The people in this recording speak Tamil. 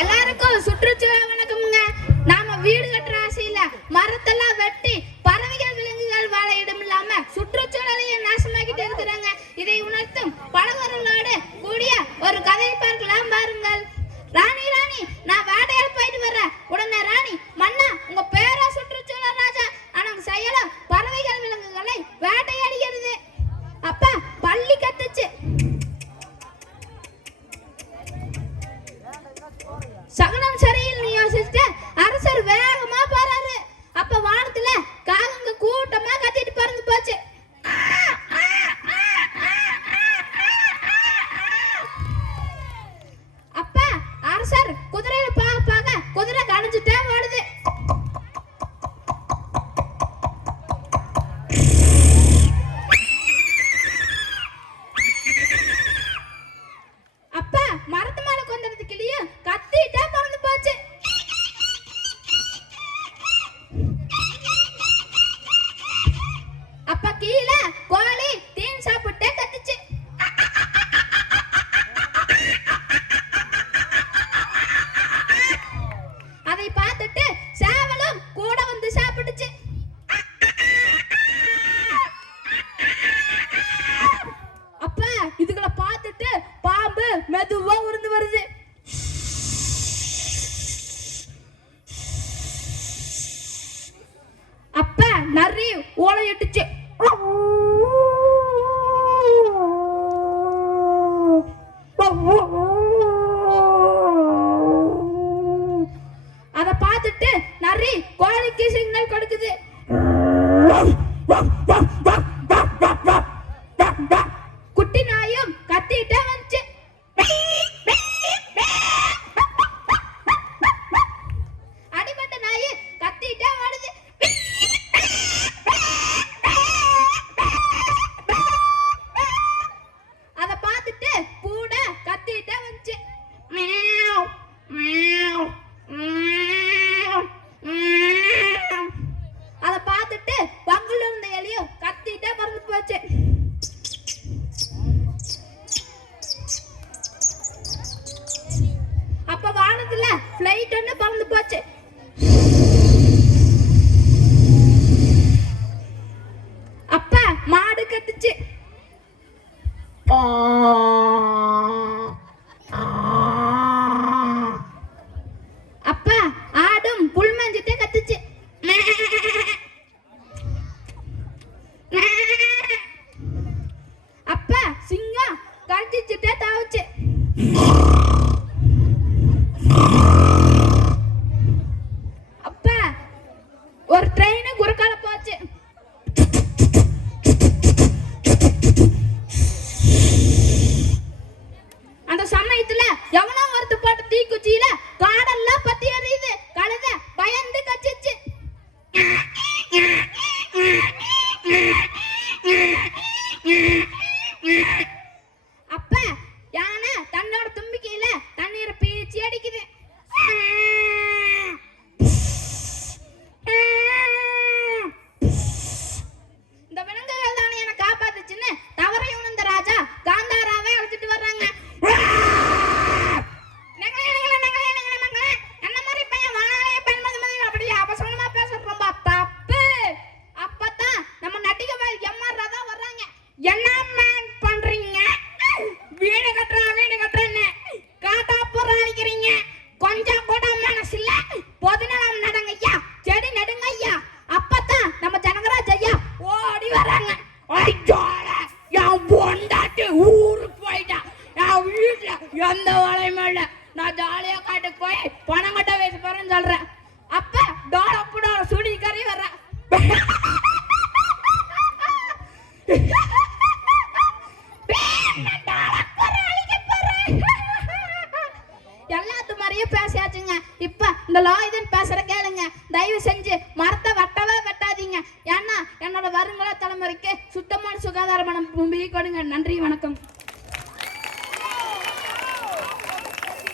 எல்லாருக்கும் சுற்றுச்சூழல் வணக்கம்ங்க. நாம வீடு கட்டுற ஆசையில மரத்தெல்லாம் வெட்டி பறவைகள் விலங்குகள் வாழ இடம் இல்லாம சுற்றுச்சூழலையே நாசமாக்கிட்டு இருக்கிறாங்க. இதை உணர்த்தும் பழகுறவங்களோடு கூடிய ஒரு கதையை பார்க்கலாம் பாருங்கள். ராணி ராணி, நான் வேட்டையால் போயிட்டு வர்றேன். உடனே ராணி, மன்னா உங்க பேரா சுற்றுச்சூழல் ராஜா, ஆனா செயல பறவைகள் விலங்குகளை வேட்டையாடுகிறது. அப்ப பள்ளி கத்துச்சு. சகுனம் சரியில்லை யோசிச்சுட்டு அரசர் வேகமா போறாரு. அப்ப வானத்துல காகங்க கூட்டமா கத்திட்டு பறந்து போச்சு. அப்ப அரசர் குதிரையில பாக்க குதிரை கடிஞ்சுட்டே ஓடுது. அப்ப மரத்து மேல கொண்டது கிளியும் கத்திட்டே பறந்து போச்சு. அப்ப கீழே கோழி தீன் சாப்பிட்டே கத்துச்சு. அதை பார்த்துட்டு சேவலும் கூட வந்து சாப்பிட்டுச்சு. அப்ப இதுகளை பார்த்துட்டு பாம்பு மெதுவா உருந்து வருது. அப்ப நரி ஓலையிட்டுச்சு. அத பார்த்துட்டு நரி கோழிக்கு சிக்னல் கொடுக்குது. குட்டி நாயும் கத்திட்டே வந்துச்சு. அடிபட்ட நாய் கத்திட்டே ஓடுது. அத பார்த்துட்டு பூனை கத்திட்டே வந்துச்சு. அத பார்த்துட்டு பங்குல இருந்த எலியும் கத்திட்டே பறந்து போச்சு. அப்ப வானத்துல ஃளைட் ஒன்னு பறந்து போச்சு. அப்ப மாடு கத்துச்சு. அப்ப ஆடும் புல் மேஞ்சிட்டே கத்துச்சு. அப்ப சிங்கம் கடிச்சிட்டே தாவுச்சு. அப்ப ஒரு ட்ரெயின் குறுக்கால போச்சு. அந்த சமயத்துல எவனோ ஒருத்த போட்ட தீக்குச்சியில காடெல்லாம் பத்தி எறியுது. கழுத பயந்து கச்சிச்சு. அப்ப யானை தன்னோட தும்பிக்கையில தண்ணீரை பீச்சி அடிக்குது. இந்த விலங்குகள் தானே என்னை காப்பாத்துச்சுன்னு தவறை உணர்ந்த ராஜா காந்தாராவை அழைச்சிட்டு வர்றாங்க. என்ன மாதிரி பையன் வாழாலே பயன்படுத்தி அப்படி அவசரமா பேசுறது ரொம்ப தப்பு. அப்பதான் நம்ம நடிகை எம்ஆர் ராதா வர்றாங்க. என்ன பண்றீங்க? வீடு கட்டுறேன்னு காட்டா போறாங்க. கொஞ்சம் கூட மனசு இல்ல. பொதுநலம் நடங்க ஐயா, செடி நடுங்க ஐயா. அப்பதான் நம்ம ஜனகராஜ் ஐயா ஓடி வர்றாங்க. என் பொண்டாட்டி ஊருக்கு போயிட்டா. என் வீட்டுல எந்த வேலையுமே இல்ல. நான் ஜாலியா காட்டுக்கு போய் பணம் கட்ட வயசு போறேன்னு சொல்றேன். அப்ப டோட புடோட சுடி கறி வர்ற. எல்லாத்து மாதிரியும் பேசியாச்சுங்க. இப்ப இந்த லாயுதன் பேசுற கேளுங்க. தயவு செஞ்சு மரத்தை வெட்டவே வெட்டாதீங்க. ஏன்னா என்னோட வருங்கால தலைமுறைக்கு சுத்தமான சுகாதாரமான பூமியை கொடுங்க. நன்றி, வணக்கம்.